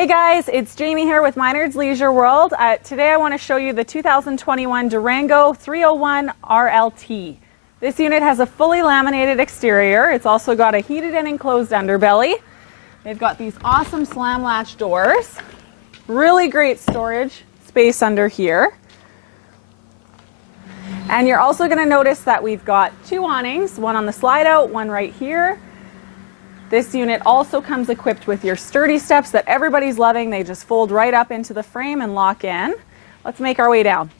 Hey guys, it's Jamie here with Minard's Leisure World. Today I want to show you the 2021 Durango 301 RLT. This unit has a fully laminated exterior. It's also got a heated and enclosed underbelly. They've got these awesome slam latch doors. Really great storage space under here. And you're also going to notice that we've got two awnings, one on the slide out, one right here. This unit also comes equipped with your sturdy steps that everybody's loving. They just fold right up into the frame and lock in. Let's make our way down.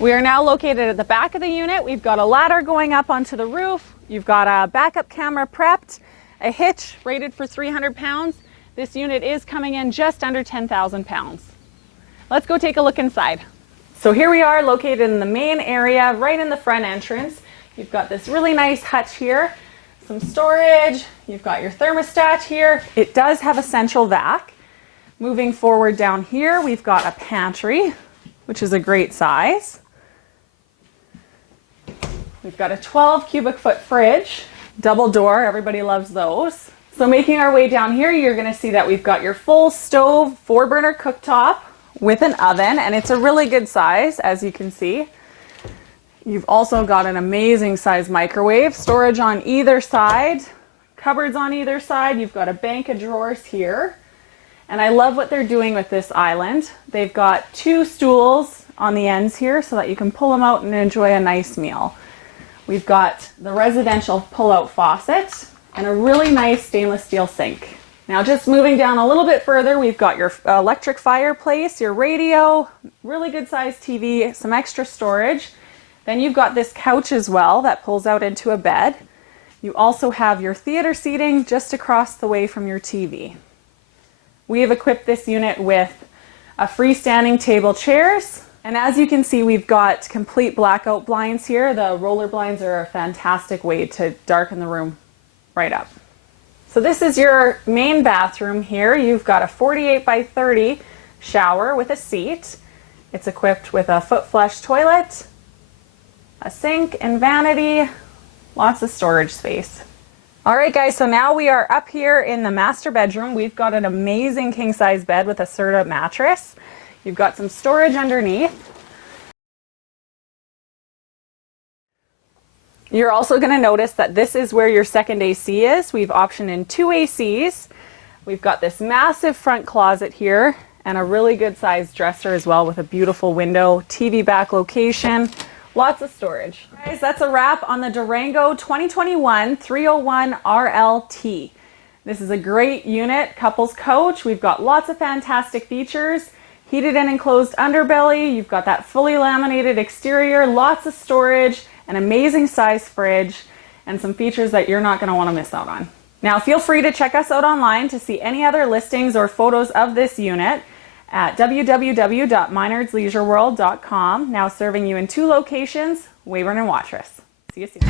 We are now located at the back of the unit. We've got a ladder going up onto the roof. You've got a backup camera prepped, a hitch rated for 300 pounds. This unit is coming in just under 10,000 pounds. Let's go take a look inside. So here we are located in the main area, right in the front entrance. You've got this really nice hutch here. Some storage, you've got your thermostat here. It does have a central vac. Moving forward down here, we've got a pantry, which is a great size. We've got a 12 cubic foot fridge, double door, everybody loves those. So making our way down here, you're gonna see that we've got your full stove, 4-burner cooktop with an oven, and it's a really good size, as you can see. You've also got an amazing size microwave, storage on either side, cupboards on either side. You've got a bank of drawers here. And I love what they're doing with this island. They've got two stools on the ends here so that you can pull them out and enjoy a nice meal. We've got the residential pull-out faucet and a really nice stainless steel sink. Now just moving down a little bit further, we've got your electric fireplace, your radio, really good sized TV, some extra storage. Then you've got this couch as well that pulls out into a bed. You also have your theater seating just across the way from your TV. We have equipped this unit with a freestanding table chairs. And as you can see, we've got complete blackout blinds here. The roller blinds are a fantastic way to darken the room right up. So this is your main bathroom here. You've got a 48 by 30 shower with a seat. It's equipped with a foot flush toilet, a sink and vanity, lots of storage space. All right guys, so now we are up here in the master bedroom. We've got an amazing king size bed with a Serta mattress. You've got some storage underneath. You're also going to notice that this is where your second AC is. We've optioned in two ACs. We've got this massive front closet here and a really good sized dresser as well with a beautiful window, TV back location. Lots of storage. Guys, that's a wrap on the Durango 2021 301 RLT. This is a great unit, couples coach. We've got lots of fantastic features. Heated and enclosed underbelly. You've got that fully laminated exterior, lots of storage, an amazing size fridge, and some features that you're not going to want to miss out on. Now feel free to check us out online to see any other listings or photos of this unit at www.minardsleisureworld.com, now serving you in two locations, Weyburn and Watrous. See you soon.